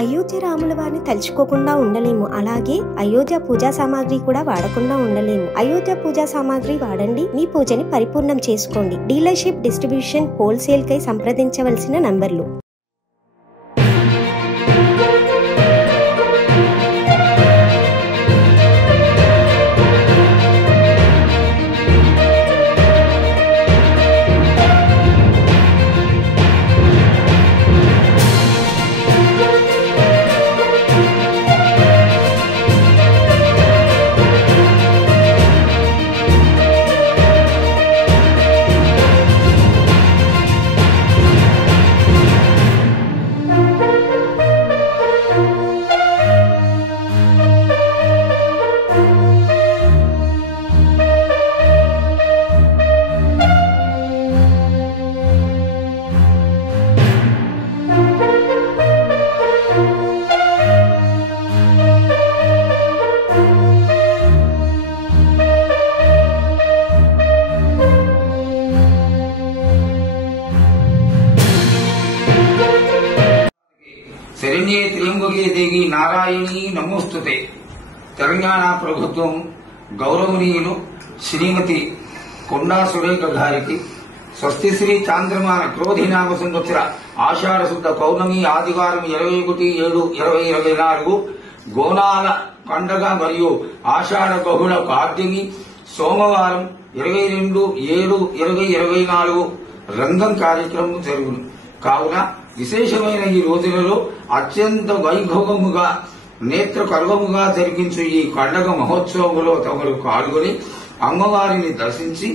అయోధ్య రాముల వారిని తలుచుకోకుండా ఉండలేము. అలాగే అయోధ్య పూజా సామాగ్రి కూడా వాడకుండా ఉండలేము. అయోధ్య పూజా సామాగ్రి వాడండి, మీ పూజని పరిపూర్ణం చేసుకోండి. డీలర్షిప్, డిస్ట్రిబ్యూషన్, హోల్సేల్ కై సంప్రదించవలసిన నంబర్లు. శరణ్యే త్ర్యంబకే దేవి నారాయణీ నమోస్తుతే. తెలంగాణ ప్రభుత్వం గౌరవనీయులు శ్రీమతి కొండా సురేఖ గారికి స్వస్తిశ్రీ చాంద్రమాన క్రోధినామ సంవత్సర ఆషాఢ శుద్ధ పౌర్ణమి ఆదివారం 21/7/2024 గోనాల పండగ మరియు ఆషాఢ బహుళ పాడ్యమి సోమవారం 22/7/2024 రంగం కార్యక్రమం జరుగును. కావున విశేషమైన ఈ రోజులలో అత్యంత వైభవముగా నేత్ర కర్వముగా జరిగించు ఈ పండగ మహోత్సవంలో తమరు పాల్గొని అమ్మవారిని దర్శించి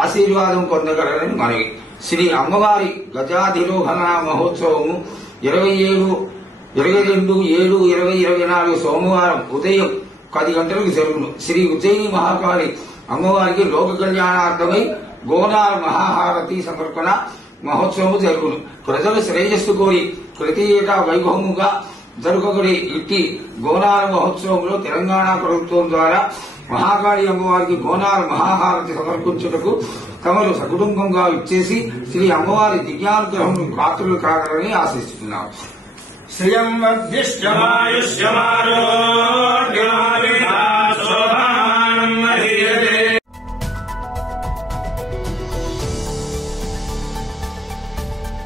ఆశీర్వాదం పొందగలరని మనవి. శ్రీ అమ్మవారి గజాధిరోహణ మహోత్సవము 22/7/2024 సోమవారం ఉదయం 10 గంటలకు జరుగును. శ్రీ ఉజ్జయిని మహాకాళి అమ్మవారికి లోక కళ్యాణార్థమై గోనాల మహాహారతి సమర్పణ మహోత్సవం జరుగును. ప్రజల శ్రేయస్సు కోరి ప్రతి ఏటా వైభవముగా జరుగుబడి ఇట్టి గోనాల మహోత్సవంలో తెలంగాణ ప్రభుత్వం ద్వారా మహాకాళి అమ్మవారికి గోనాల మహాహారతి సమర్పించుటకు తమరు సకుటుంబంగా ఇచ్చేసి శ్రీ అమ్మవారి దివ్యానుగ్రహం పాత్రలు కాగలని ఆశిస్తున్నాం. శ్రియం వర్ధిష్యమాయుష్యమారోగ్యం